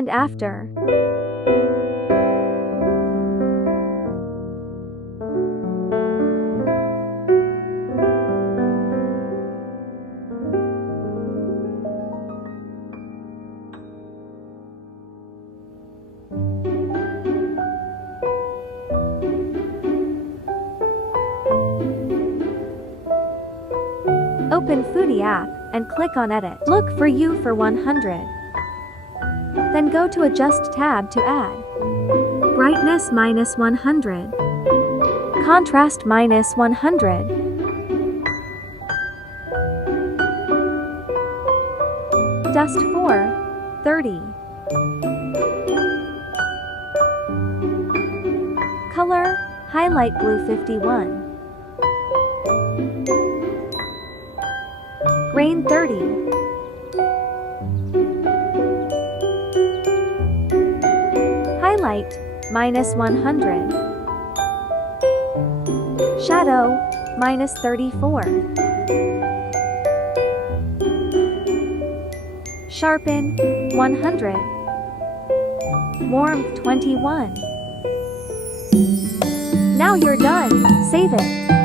and after. Open FOODIE app and click on Edit. Look for U for 100. Then go to Adjust tab to add brightness -100, contrast -100, dust 430, color highlight blue 51, grain 30, highlight -100, shadow -34, sharpen 100, warmth 21. Now you're done. Save it.